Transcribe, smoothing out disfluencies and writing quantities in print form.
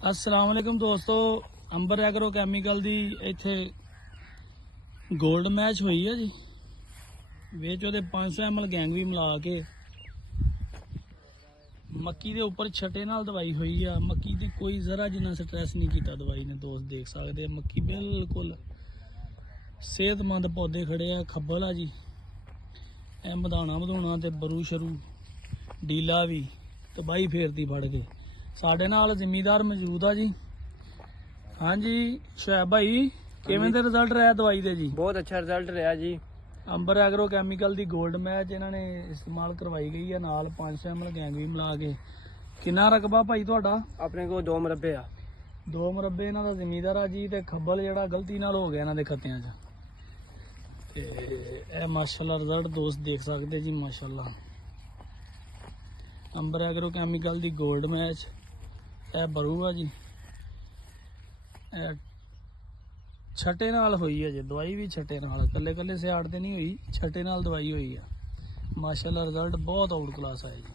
अस्सलाम वालेकुम दोस्तों, अंबर एग्रो कैमिकल दी इत्थे गोल्ड मैच हुई है जी। विच ओहदे 500 ml गैंग भी मिला के मक्की दे उपर छटे नाल दवाई हुई है। मक्की ते कोई जरा जिन्ना स्ट्रैस नहीं किया दवाई ने। दोस्त देख सकते हैं मक्की बिल्कुल सेहतमंद पौधे खड़े आ। खब्बल आ जी, ए मधाना मधूना ते बरू शरू डीला भी तबाही फेरती फड़ के। साडे नाल जिमीदार मौजूद आ जी। हाँ जी शुएब भाई, किवें दे रिजल्ट रहा दवाई दे जी? बहुत अच्छा रिजल्ट रहा जी। अंबर एग्रो कैमिकल दी गोल्ड मैच इन्होंने इस्तेमाल करवाई गई है, नाल 500 ml गैंग भी मिला के। कितना रकबा भाई तुहाडा? अपने को 2 मुरब्बे आ। 2 मुरब्बे इन्हां दा जिमीदार आ जी। ते खब्बल जिहड़ा गलती नाल हो गया इन्हां दे खत्तियां च। ते ए माशाल्लाह रिजल्ट दोस्त देख सकते जी, माशाल्लाह। अंबर एग्रो कैमिकल दी गोल्ड मैच ए बरू आ जी। छटे नाल हुई है जी दवाई भी, छटे नाल, कल्ले कल्ले सियाड़ ते नहीं हुई, छटे नाल दवाई हुई है। माशाल्लाह रिजल्ट बहुत आउट क्लास आया जी।